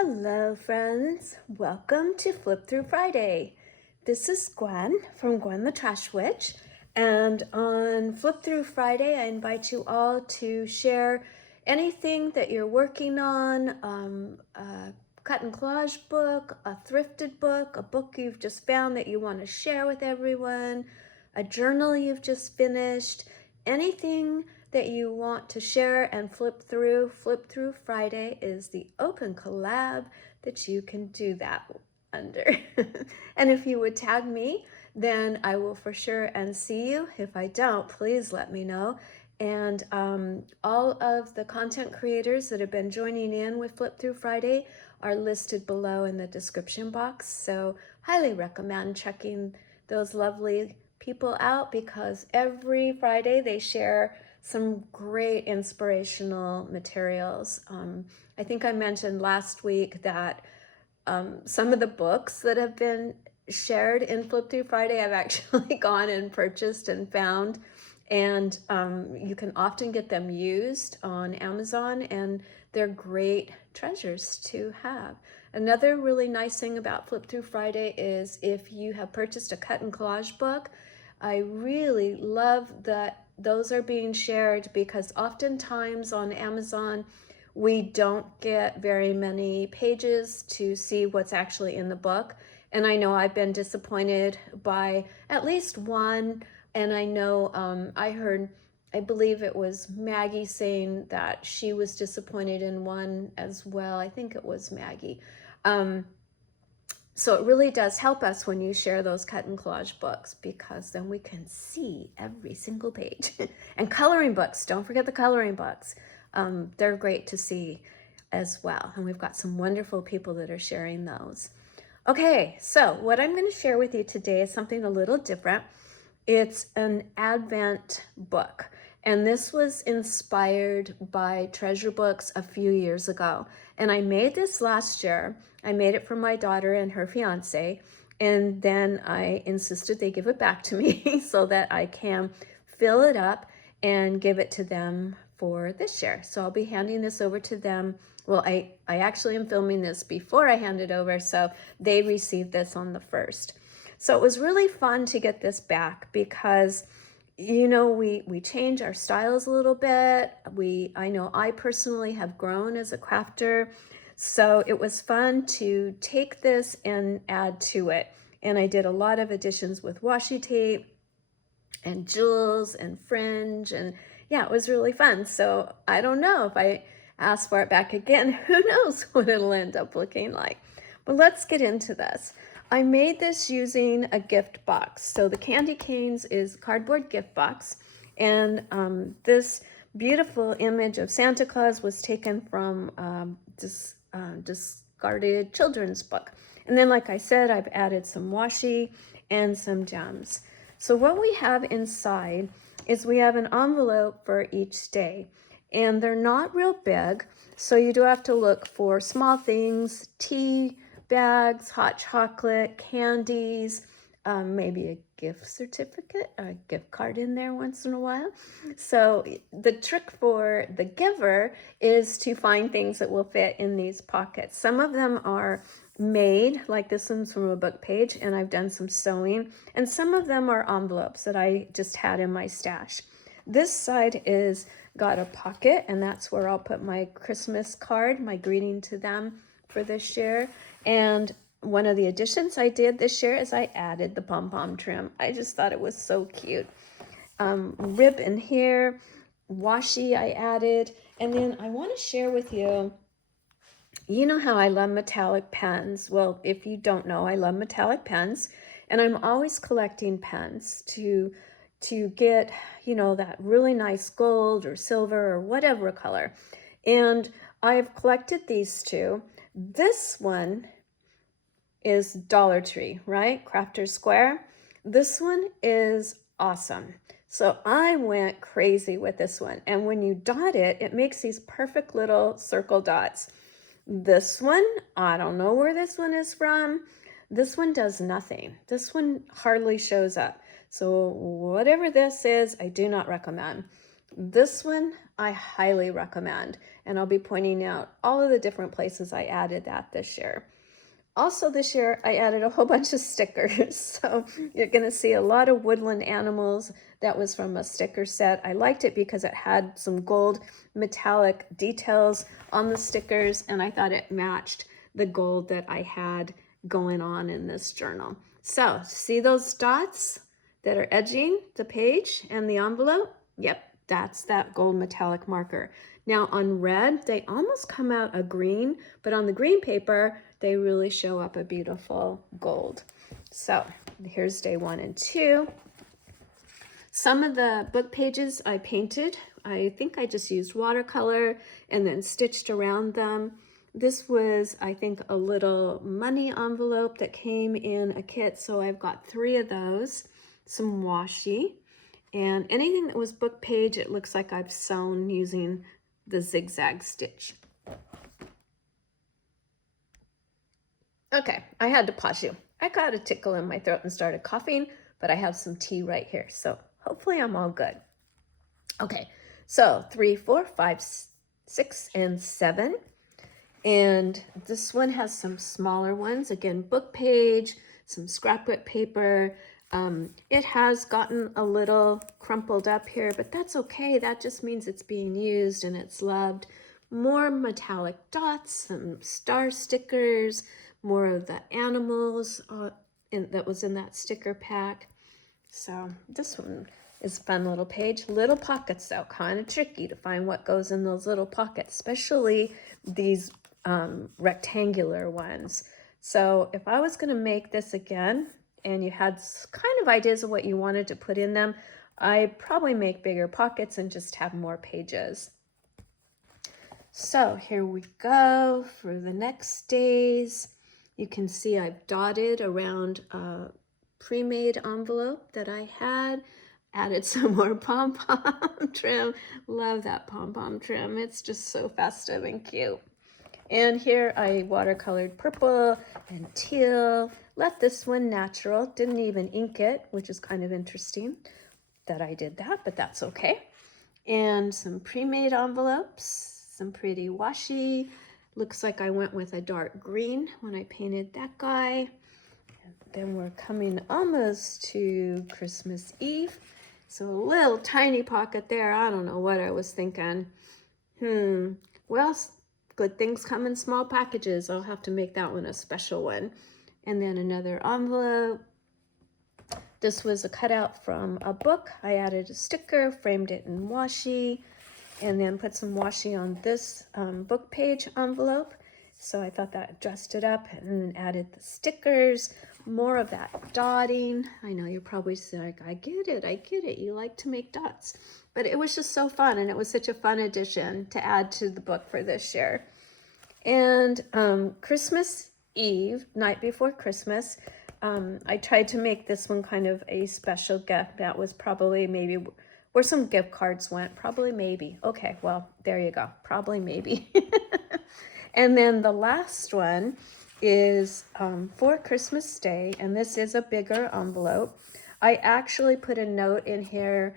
Hello friends, welcome to Flip Through Friday. This is Gwen from Gwen the Trash Witch, and on Flip Through Friday I invite you all to share anything that you're working on, a cut and collage book, a thrifted book, a book you've just found that you want to share with everyone, a journal you've just finished, anything that you want to share and flip through. Flip Through Friday is the open collab that you can do that under. And if you would tag me, then I will for sure and see you. If I don't, please let me know. And all of the content creators that have been joining in with Flip Through Friday are listed below in the description box. So highly recommend checking those lovely people out, because every Friday they share some great inspirational materials. I think I mentioned last week that some of the books that have been shared in Flip Through Friday I've actually gone and purchased and found, and you can often get them used on Amazon, and they're great treasures to have. Another really nice thing about Flip Through Friday is if you have purchased a cut and collage book, I really love that those are being shared, because oftentimes on Amazon we don't get very many pages to see what's actually in the book. And I know I've been disappointed by at least one, and I know I heard, I believe it was Maggie saying that she was disappointed in one as well. I think it was Maggie. So it really does help us when you share those cut and collage books, because then we can see every single page. And coloring books, don't forget the coloring books. They're great to see as well. And we've got some wonderful people that are sharing those. Okay, so what I'm going to share with you today is something a little different. It's an Advent book. And this was inspired by treasure books a few years ago. And I made this last year. I made it for my daughter and her fiance. And then I insisted they give it back to me so that I can fill it up and give it to them for this year. So I'll be handing this over to them. Well, I actually am filming this before I hand it over, so they received this on the 1st. So it was really fun to get this back, because you know, we change our styles a little bit. I know I personally have grown as a crafter, so it was fun to take this and add to it. And I did a lot of additions with washi tape and jewels and fringe, and yeah, it was really fun. So I don't know if I ask for it back again, who knows what it'll end up looking like. But let's get into this. I made this using a gift box. So the Candy Canes is cardboard gift box, and this beautiful image of Santa Claus was taken from discarded children's book. And then, like I said, I've added some washi and some gems. So what we have inside is we have an envelope for each day, and they're not real big, so you do have to look for small things, tea bags, hot chocolate, candies, maybe a gift certificate, a gift card in there once in a while. So the trick for the giver is to find things that will fit in these pockets. Some of them are made, like this one's from a book page, and I've done some sewing, and some of them are envelopes that I just had in my stash. This side is got a pocket, and that's where I'll put my Christmas card, my greeting to them for this year. And one of the additions I did this year is I added the pom-pom trim. I just thought it was so cute. Ribbon here, washi I added, and then I want to share with you, you know how I love metallic pens. Well, if you don't know, I love metallic pens, and I'm always collecting pens to get, you know, that really nice gold or silver or whatever color. And I've collected these two. This one is Dollar Tree, right? Crafter's Square. This one is awesome. So I went crazy with this one. And when you dot it, it makes these perfect little circle dots. This one, I don't know where this one is from. This one does nothing. This one hardly shows up. So whatever this is, I do not recommend. This one I highly recommend. And I'll be pointing out all of the different places I added that this year. Also this year, I added a whole bunch of stickers. So you're gonna see a lot of woodland animals. That was from a sticker set. I liked it because it had some gold metallic details on the stickers, and I thought it matched the gold that I had going on in this journal. So see those dots that are edging the page and the envelope? Yep, that's that gold metallic marker. Now on red, they almost come out a green, but on the green paper, they really show up a beautiful gold. So here's day 1 and 2. Some of the book pages I painted. I think I just used watercolor and then stitched around them. This was, I think, a little money envelope that came in a kit, so I've got 3 of those, some washi, and anything that was book page, it looks like I've sewn using the zigzag stitch. Okay, I had to pause you. I got a tickle in my throat and started coughing, but I have some tea right here, so hopefully I'm all good. Okay, so 3, 4, 5, 6, and 7. And this one has some smaller ones. Again, book page, some scrapbook paper. It has gotten a little crumpled up here, but that's okay. That just means it's being used and it's loved. More metallic dots, some star stickers, more of the animals that was in that sticker pack. So this one is a fun little page. Little pockets though, kind of tricky to find what goes in those little pockets, especially these rectangular ones. So if I was going to make this again and you had kind of ideas of what you wanted to put in them, I'd probably make bigger pockets and just have more pages. So here we go for the next days. You can see I've dotted around a pre-made envelope that I had, added some more pom-pom trim. Love that pom-pom trim. It's just so festive and cute. And here I watercolored purple and teal, left this one natural, didn't even ink it, which is kind of interesting that I did that, but that's okay. And some pre-made envelopes, some pretty washi. Looks like I went with a dark green when I painted that guy. And then we're coming almost to Christmas Eve. So a little tiny pocket there. I don't know what I was thinking. Well, good things come in small packages. I'll have to make that one a special one. And then another envelope. This was a cutout from a book. I added a sticker, framed it in washi, and then put some washi on this book page envelope. So I thought that dressed it up, and then added the stickers, more of that dotting. I know you're probably like, I get it. You like to make dots. But it was just so fun, and it was such a fun addition to add to the book for this year. And Christmas Eve, night before Christmas, I tried to make this one kind of a special gift. That was probably maybe where some gift cards went. Probably maybe. Okay, well, there you go. Probably maybe. And then the last one is for Christmas Day, and this is a bigger envelope. I actually put a note in here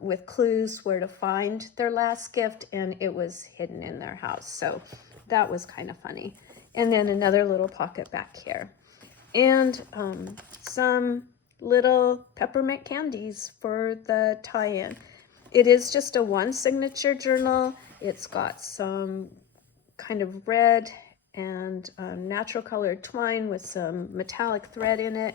with clues where to find their last gift, and it was hidden in their house. So that was kind of funny. And then another little pocket back here. And some little peppermint candies for the tie-in. It is just a one signature journal. It's got some kind of red and natural colored twine with some metallic thread in it.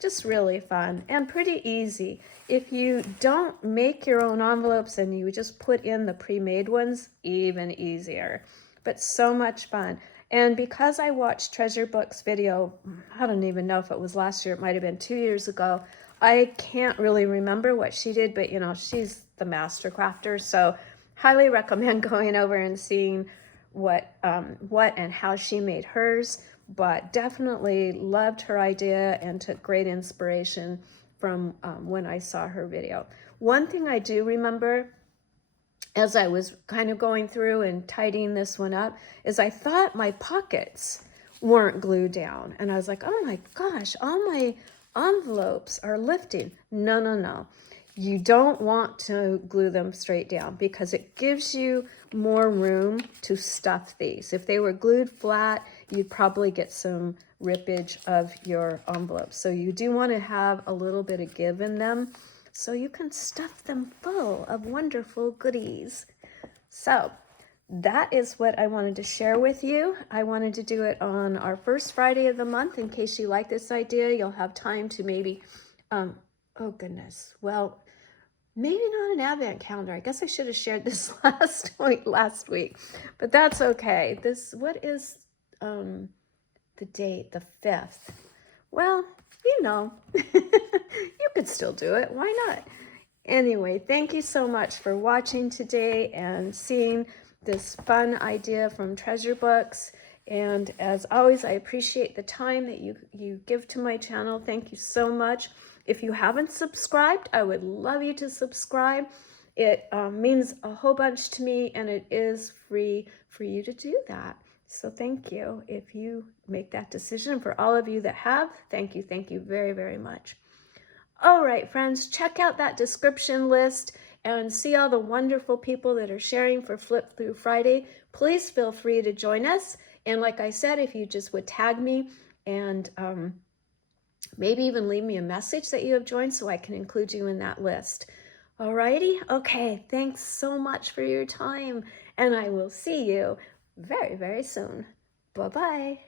Just really fun and pretty easy. If you don't make your own envelopes and you just put in the pre-made ones, even easier. But so much fun. And because I watched Treasure Book's video, I don't even know if it was last year, it might have been 2 years ago. I can't really remember what she did, but you know, she's the master crafter. So highly recommend going over and seeing what and how she made hers. But definitely loved her idea and took great inspiration from when I saw her video. One thing I do remember as I was kind of going through and tidying this one up is I thought my pockets weren't glued down. And I was like, oh my gosh, all my envelopes are lifting. No. You don't want to glue them straight down because it gives you more room to stuff these. If they were glued flat, you'd probably get some rippage of your envelopes. So you do want to have a little bit of give in them so you can stuff them full of wonderful goodies. So that is what I wanted to share with you. I wanted to do it on our first Friday of the month. In case you like this idea, you'll have time to maybe, oh goodness, well, maybe not an advent calendar. I guess I should have shared this last week, but that's okay. What is the date? The 5th. Well, you know, you could still do it. Why not? Anyway, thank you so much for watching today and seeing this fun idea from Treasure Books. And as always, I appreciate the time that you give to my channel. Thank you so much. If you haven't subscribed, I would love you to subscribe. It means a whole bunch to me, and it is free for you to do that. So thank you if you make that decision. For all of you that have, thank you very, very much. All right, friends, check out that description list and see all the wonderful people that are sharing for Flip Through Friday. Please feel free to join us. And like I said, if you just would tag me and maybe even leave me a message that you have joined so I can include you in that list. All righty? Okay, thanks so much for your time, and I will see you very, very soon. Bye-bye.